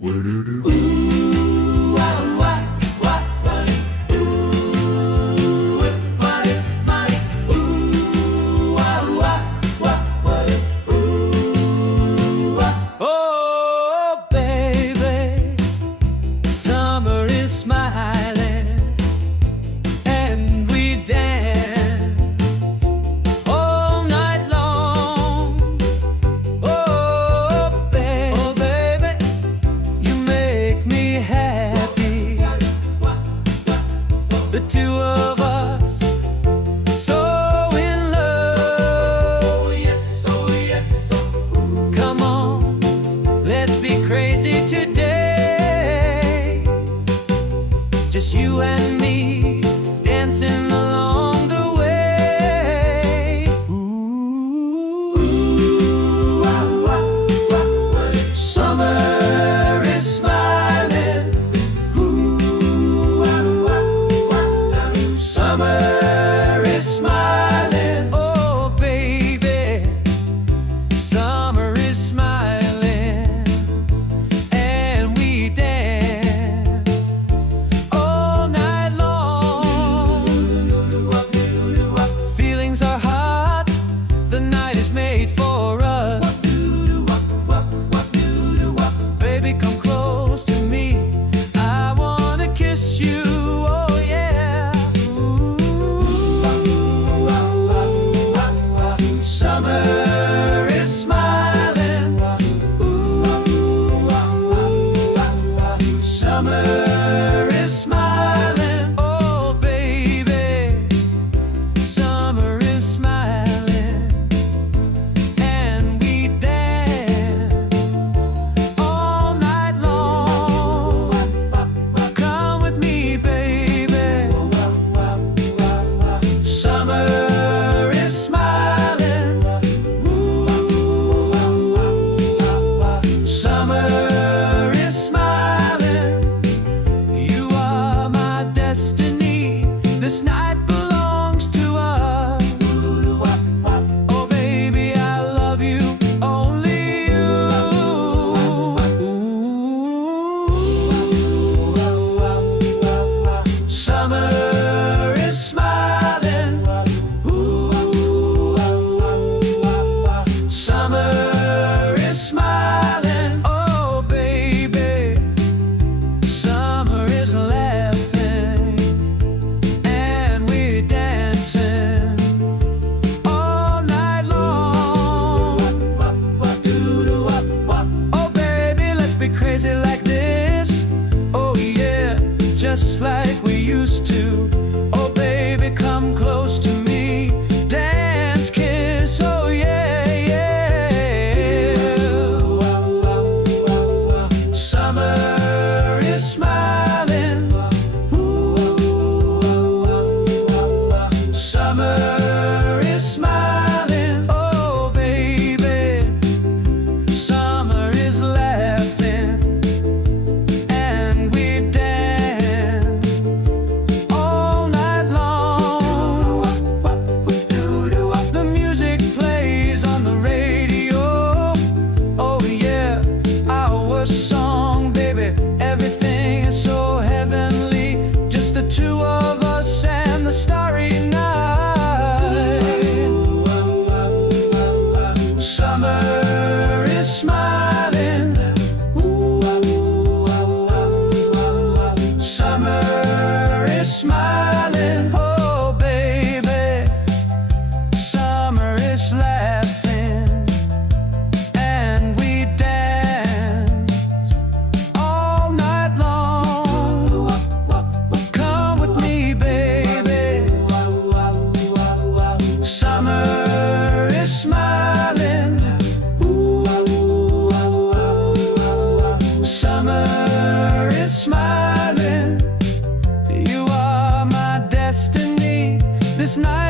Oh, baby, summer is smiling, and we dance all night long. Oh, baby, you make me happy. The two of us, so in love. Oh yes, oh yes, oh. Come on, let's be crazy today. Just you and me dancing along the way. Ooh, summer is smiling. Ooh, summer is smiling. Oh, baby, summer is smiling, and we dance all night long. Feelings are hot, the night is made for us. Baby, come close to me, I wanna kiss you, oh yeah. Summer is smiling. Summer is smiling. Oh, baby, summer is smiling, and we dance all night long. Come with me, baby. Summer is smiling. Summer is smiling. You are my destiny. This night belongs to us. Oh, baby, I love you, only you. Summer is smiling. Summer is smiling. Oh, baby, summer is laughing, and we're dancing all night long. Oh, baby, let's be crazy like this. Oh, yeah, just like we used to. Oh, baby, come close to me. Dance, kiss, oh, yeah, yeah. Summer is smiling. Summer is smiling. Oh, baby, summer is laughing, and we dance all night long. The music plays on the radio. Oh yeah, our song, baby. Everything is so heavenly. Just the two of us and the starry night. Summer is smiling. Summer is smiling. Oh, baby, summer is laughing, and we dance all night long. Come with me, baby. Summer is smiling. Summer is smiling. You are my destiny. This night